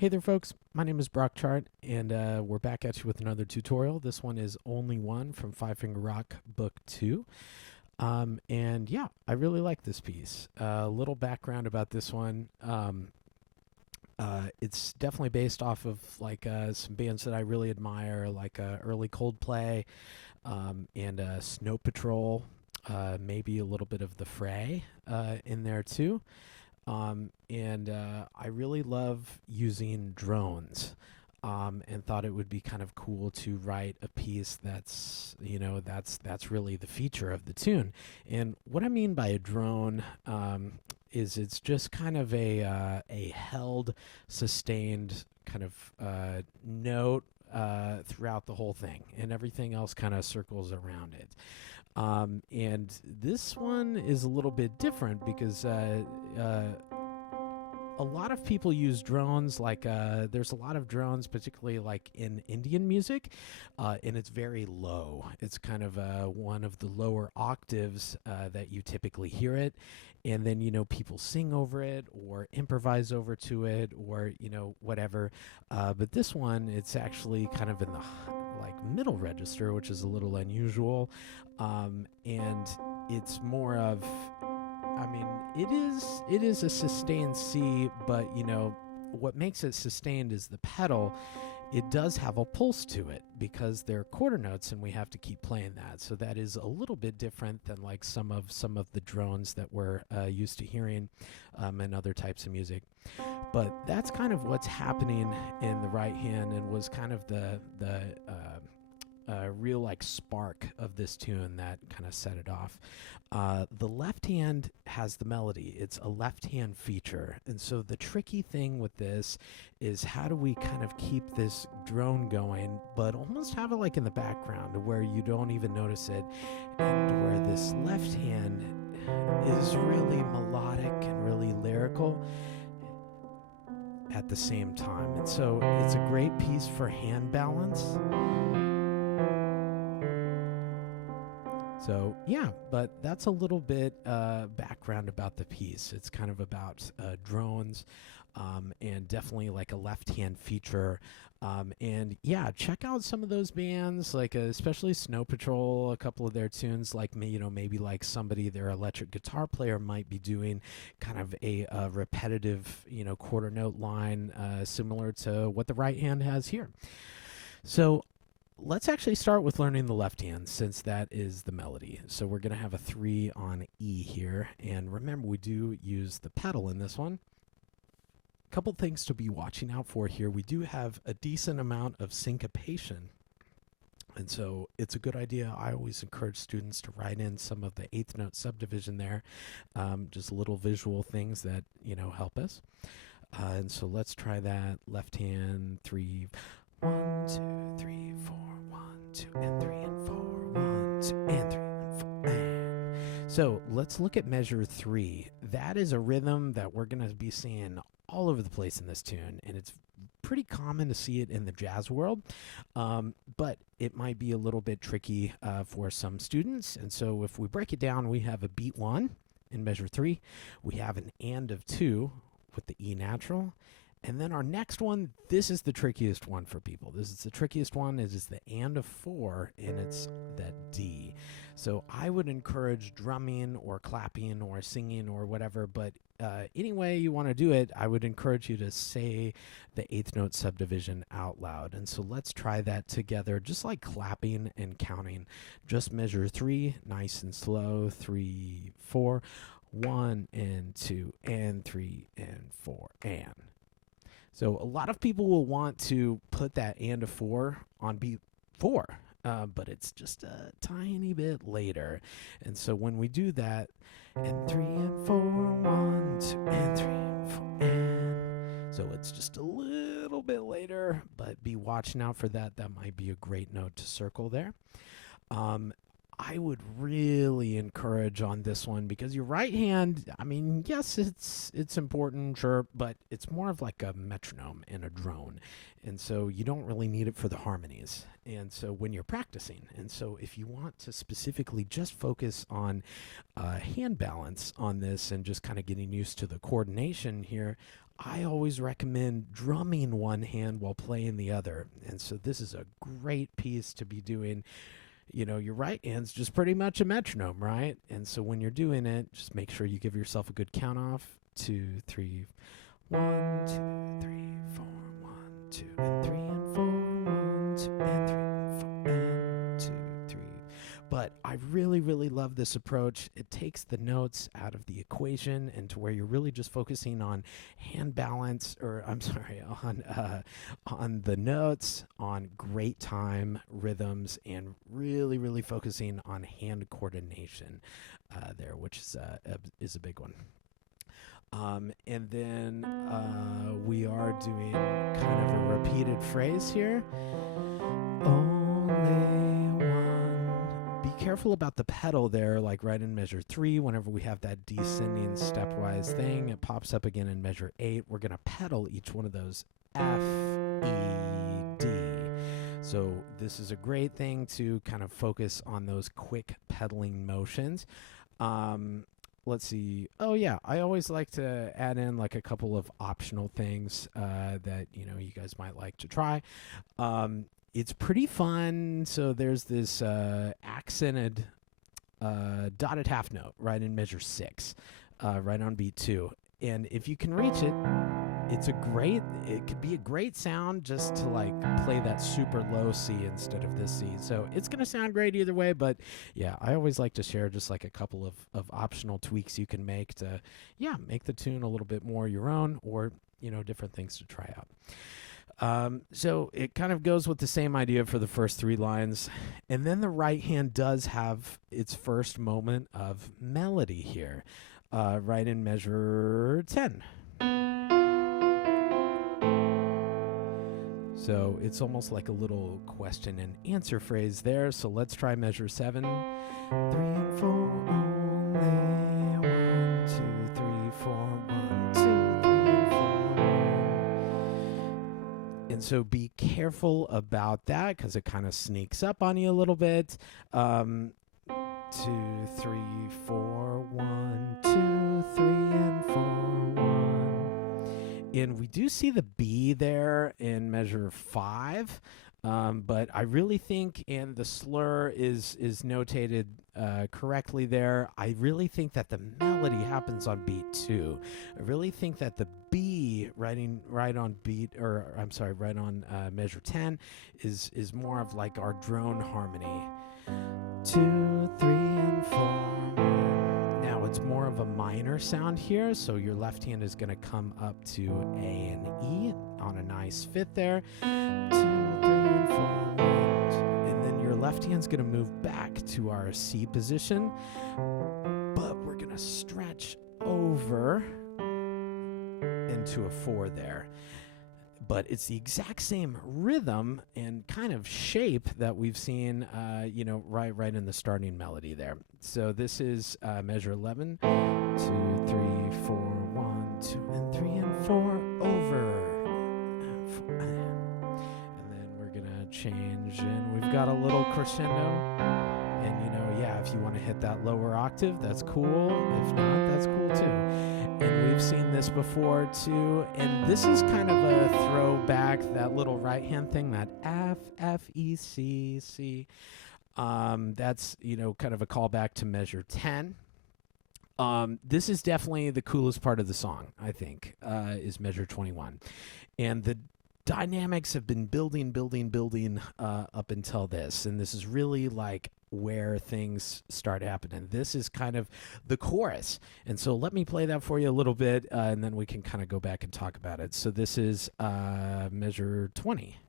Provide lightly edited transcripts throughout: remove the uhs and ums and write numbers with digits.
Hey there, folks. My name is Brock Chart, and we're back at you with another tutorial. This one is Only One from Five Finger Rock Book 2. And yeah, I really like this piece. A little background about this one. It's definitely based off of some bands that I really admire, like early Coldplay and Snow Patrol, maybe a little bit of The Fray in there too. And I really love using drones. And thought it would be kind of cool to write a piece that's really the feature of the tune. And what I mean by a drone is it's just kind of a held, sustained kind of note throughout the whole thing, and everything else kind of circles around it. And this one is a little bit different because a lot of people use drones. There's a lot of drones, particularly like in Indian music, and it's very low. It's kind of one of the lower octaves that you typically hear it, and then people sing over it or improvise over to it, or whatever. But this one, it's actually kind of in the middle register, which is a little unusual, and it's more of, I mean, it is a sustained C, but what makes it sustained is the pedal. It does have a pulse to it because they're quarter notes, and we have to keep playing that. So that is a little bit different than like some of the drones that we're used to hearing in other types of music. But that's kind of what's happening in the right hand, and was kind of the real spark of this tune that kind of set it off. The left hand has the melody. It's a left hand feature. And so the tricky thing with this is, how do we kind of keep this drone going, but almost have it like in the background where you don't even notice it, and where this left hand is really melodic and really lyrical at the same time. And so it's a great piece for hand balance. So yeah, but that's a little bit background about the piece. It's kind of about drones, and definitely like a left-hand feature. And yeah, check out some of those bands, especially Snow Patrol. A couple of their tunes, maybe like somebody, their electric guitar player might be doing kind of a repetitive, quarter note line, similar to what the right hand has here. So let's actually start with learning the left hand, since that is the melody. So we're going to have a 3 on E here. And remember, we do use the pedal in this one. A couple things to be watching out for here. We do have a decent amount of syncopation. And so it's a good idea. I always encourage students to write in some of the eighth note subdivision there. Just little visual things that, help us. And so let's try that. Left hand, 3, 1, 2, 3, 4, 1, 2, and 3, and 4, 1, 2, and 3, and 4, and. So let's look at measure 3. That is a rhythm that we're going to be seeing all over the place in this tune, and it's pretty common to see it in the jazz world, but it might be a little bit tricky for some students. And so if we break it down, we have a beat 1 in measure 3. We have an and of 2 with the E natural. And then our next one, this is the trickiest one for people. This is the trickiest one. It is the and of 4, and it's that D. So I would encourage drumming or clapping or singing or whatever, but any way you want to do it, I would encourage you to say the eighth note subdivision out loud. And so let's try that together, just like clapping and counting. Just measure 3, nice and slow. 3, 4, 1 and 2 and 3 and 4 and. So a lot of people will want to put that and a 4 on beat 4, but it's just a tiny bit later. And so when we do that, and 3 and 4, 1, 2, and 3 and 4, and. So it's just a little bit later, but be watching out for that. That might be a great note to circle there. I would really encourage on this one because your right hand, I mean, yes, it's important, sure, but it's more of like a metronome and a drone. And so you don't really need it for the harmonies. And so when you're practicing, and so if you want to specifically just focus on hand balance on this and just kind of getting used to the coordination here, I always recommend drumming one hand while playing the other. And so this is a great piece to be doing. You know, your right hand's just pretty much a metronome, right? And so when you're doing it, just make sure you give yourself a good count off. 2, 3, 1, 2, 3, 4, 1, 2, and 3, and 4, 1, 2, and 3, 4, and 2, 3. But I really, really love this approach. It takes the notes out of the equation and to where you're really just focusing on hand balance, or I'm sorry, on the notes, on great time rhythms, and really, really focusing on hand coordination there, which is a big one. And then we are doing kind of a repeated phrase here. Only one. Be careful about the pedal there, like right in measure 3. Whenever we have that descending stepwise thing, it pops up again in measure 8. We're going to pedal each one of those F, E, D. So this is a great thing to kind of focus on those quick pedaling motions. Let's see. Oh, yeah. I always like to add in like a couple of optional things that, you know, you guys might like to try. It's pretty fun. So there's this accented dotted half note right in measure 6, right on beat 2. And if you can reach it, it could be a great sound just to like play that super low C instead of this C. So it's going to sound great either way, but yeah, I always like to share just like a couple of optional tweaks you can make to, make the tune a little bit more your own, or, you know, different things to try out. So it kind of goes with the same idea for the first 3 lines. And then the right hand does have its first moment of melody here, right in measure 10. So it's almost like a little question and answer phrase there. So let's try measure 7. 3 and 4, only 1, 2, 3, 4, 1, 2, 3, and 4. And so be careful about that because it kind of sneaks up on you a little bit. 2, 3, 4, 1, 2, 3, and 4, 1. And we do see the B there in measure 5, but I really think, and the slur is notated correctly there, I really think that the melody happens on beat 2. I really think that the B right on measure 10 is more of like our drone harmony. 2, 3, and 4. Now it's more of a minor sound here, so your left hand is going to come up to A and E on a nice fit there. 2, 3, and 4, 1, and then your left hand's going to move back to our C position, but we're going to stretch over into a 4 there. But it's the exact same rhythm and kind of shape that we've seen, right in the starting melody there. So this is measure 11. 2, 3, 4, 1, 2, and 3, and 4 over. And then we're going to change, and we've got a little crescendo. And, if you want to hit that lower octave, that's cool. If not, that's cool too. And we've seen this before too. And this is kind of a throwback, that little right hand thing, that F, F, E, C, C. That's, kind of a callback to measure 10. This is definitely the coolest part of the song, I think, is measure 21. And the dynamics have been building up until this. And this is really like where things start happening. This is kind of the chorus. And so let me play that for you a little bit, and then we can kind of go back and talk about it. So this is measure 20.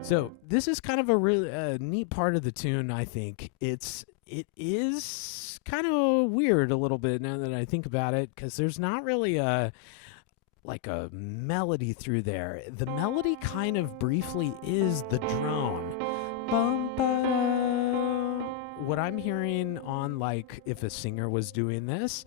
So this is kind of a really neat part of the tune, I think. It is kind of weird a little bit now that I think about it, because there's not really a melody through there. The melody kind of briefly is the drone. Bum, ba-da. What I'm hearing on, like, if a singer was doing this,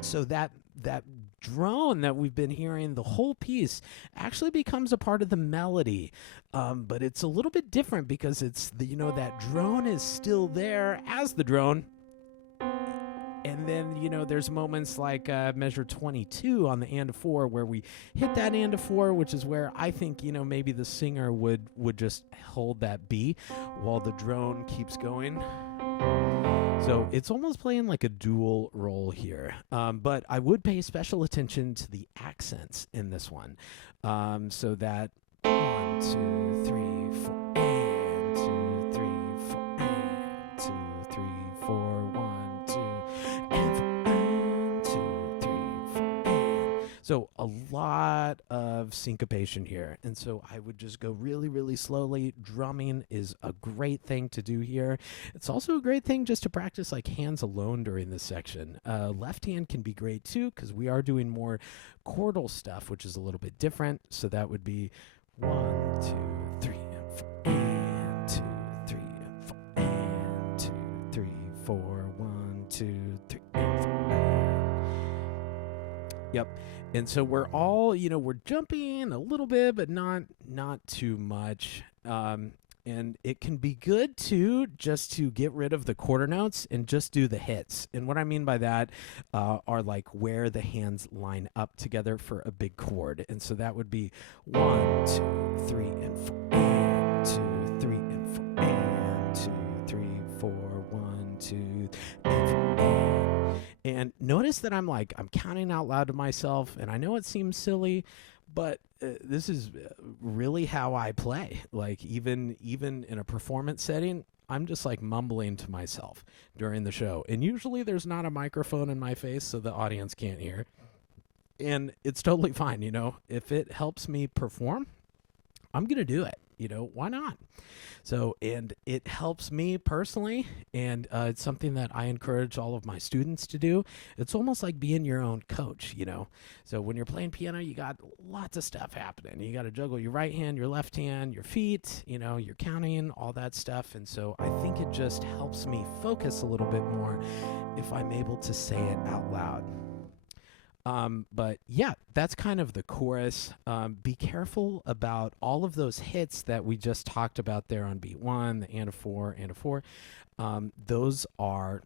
so that drone that we've been hearing the whole piece actually becomes a part of the melody, but it's a little bit different because it's that drone is still there as the drone. And then, there's moments like measure 22 on the and of 4 where we hit that and of 4, which is where I think, maybe the singer would just hold that B while the drone keeps going. So it's almost playing like a dual role here. But I would pay special attention to the accents in this one. So that 1, 2, 3, 4, and 2, 3, 4, and 2, 3, 4, 1, 2, and 4, and 2, 3, 4, and. So a lot of syncopation here. And so I would just go really, really slowly. Drumming is a great thing to do here. It's also a great thing just to practice like hands alone during this section. Left hand can be great too, because we are doing more chordal stuff, which is a little bit different. So that would be 1, 2, 3, and 4, and 2, 3, and 4, and 2, 3, 4, 1, 2, 3, and 4. Yep. And so we're all, we're jumping a little bit, but not too much. And it can be good too, just to get rid of the quarter notes and just do the hits. And what I mean by that are like where the hands line up together for a big chord. And so that would be 1, 2, 3, and 4, and 2, 3, and 4, and 2, 3, 4, 1, 2, and 4, and notice that I'm counting out loud to myself, and I know it seems silly, but this is really how I play. Like even in a performance setting, I'm just like mumbling to myself during the show. And usually there's not a microphone in my face so the audience can't hear. And it's totally fine, If it helps me perform, I'm going to do it. Why not? So, and it helps me personally, and it's something that I encourage all of my students to do. It's almost like being your own coach, So when you're playing piano, you got lots of stuff happening. You got to juggle your right hand, your left hand, your feet, you're counting, all that stuff. And so I think it just helps me focus a little bit more if I'm able to say it out loud. But yeah, that's kind of the chorus. Be careful about all of those hits that we just talked about there on beat 1, the and of 4, and of 4. Those are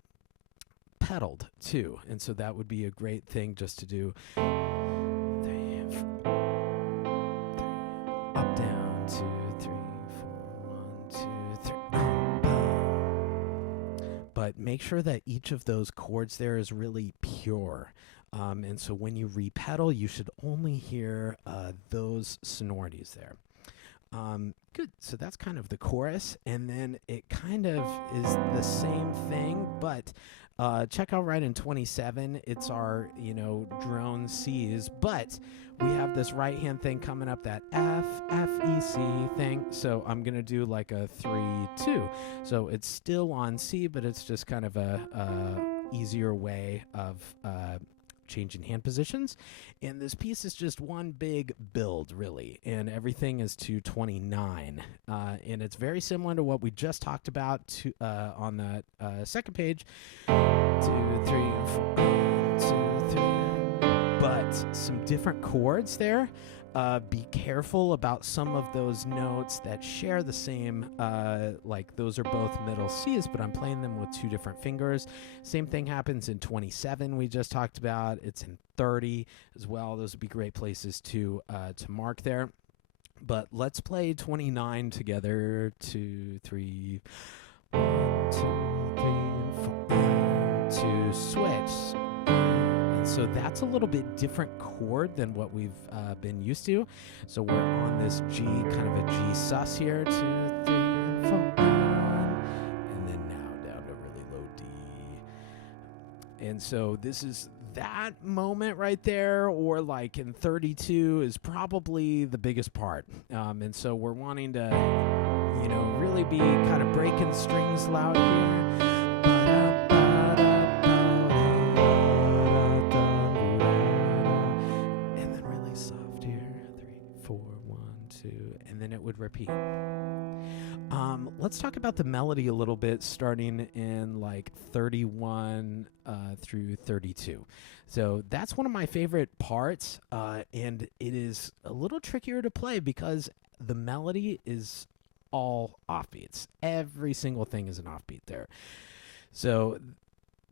pedaled too. And so that would be a great thing just to do 3, 4, 3, up, down, 2, 3, 4, 1, 2, 3. But make sure that each of those chords there is really pure. And so when you repedal, you should only hear those sonorities there. Good. So that's kind of the chorus. And then it kind of is the same thing, but check out right in 27. It's our, drone C's, but we have this right hand thing coming up, that F, F, E, C thing. So I'm going to do like a 3, 2. So it's still on C, but it's just kind of a easier way of changing hand positions. And this piece is just one big build, really, and everything is to 29. And it's very similar to what we just talked about on the second page. 2, 3, 4, 1, 2, 3. But some different chords there. Be careful about some of those notes that share the same, like those are both middle C's, but I'm playing them with 2 different fingers. Same thing happens in 27 we just talked about. It's in 30 as well. Those would be great places to mark there. But let's play 29 together. 2, 3, 1, 2, 3, 4, 1, 2, switch. So that's a little bit different chord than what we've been used to. So we're on this G, kind of a G sus here. 2, 3, 4, 1. And then now down to really low D. And so this is that moment right there, or like in 32 is probably the biggest part. And so we're wanting to, really be kind of breaking strings loud here. And then really soft here. 3, 4, 1, 2, and then it would repeat. Let's talk about the melody a little bit, starting in like 31 through 32. So that's one of my favorite parts, and it is a little trickier to play because the melody is all offbeats. Every single thing is an offbeat there. So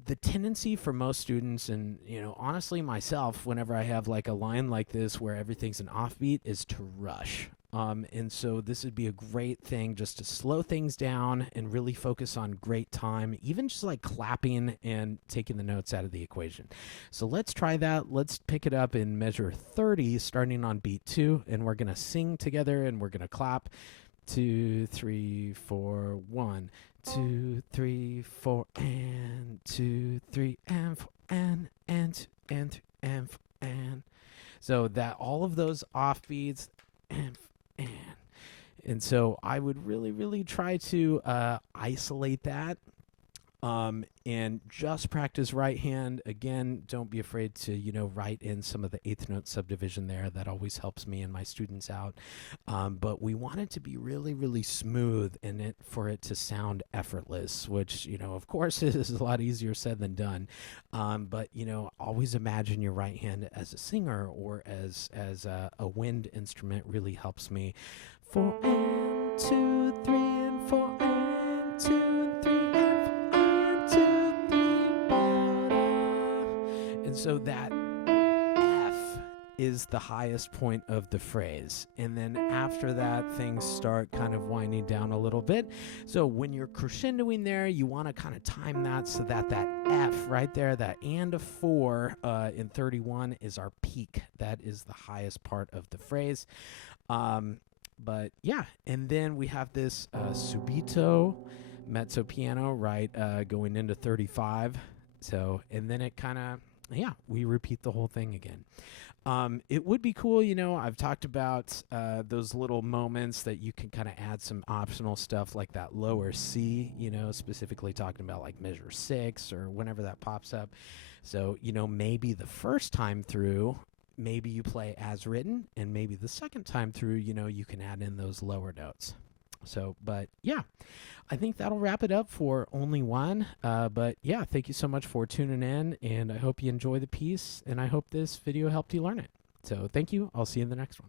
the tendency for most students, and honestly myself, whenever I have like a line like this where everything's an offbeat, is to rush. And so this would be a great thing just to slow things down and really focus on great time, even just like clapping and taking the notes out of the equation. So let's try that. Let's pick it up in measure 30, starting on beat 2, and we're going to sing together and we're going to clap. 2, 3, 4, 1, 2, 3, 4, and 2, 3, and 4, and 2, and 4, and. So that all of those offbeats, and so I would really, really try to isolate that, and just practice right hand. Again, don't be afraid to, write in some of the eighth note subdivision there. That always helps me and my students out. But we want it to be really, really smooth and for it to sound effortless, which, of course, is a lot easier said than done. But, always imagine your right hand as a singer or as a wind instrument really helps me. 4 and 2, 3 and 4 and 2 and 3 and 4 and 2, 3, ba-da. And so that F is the highest point of the phrase. And then after that, things start kind of winding down a little bit. So when you're crescendoing there, you want to kind of time that so that F right there, that and a 4 in 31 is our peak. That is the highest part of the phrase. But yeah, and then we have this subito mezzo piano, right, going into 35. So, and then it kind of, we repeat the whole thing again. It would be cool, I've talked about those little moments that you can kind of add some optional stuff like that lower C, specifically talking about like measure 6 or whenever that pops up. So, maybe the first time through, maybe you play as written, and maybe the second time through, you can add in those lower notes. So, but yeah, I think that'll wrap it up for only one. But yeah, thank you so much for tuning in, and I hope you enjoy the piece, and I hope this video helped you learn it. So thank you. I'll see you in the next one.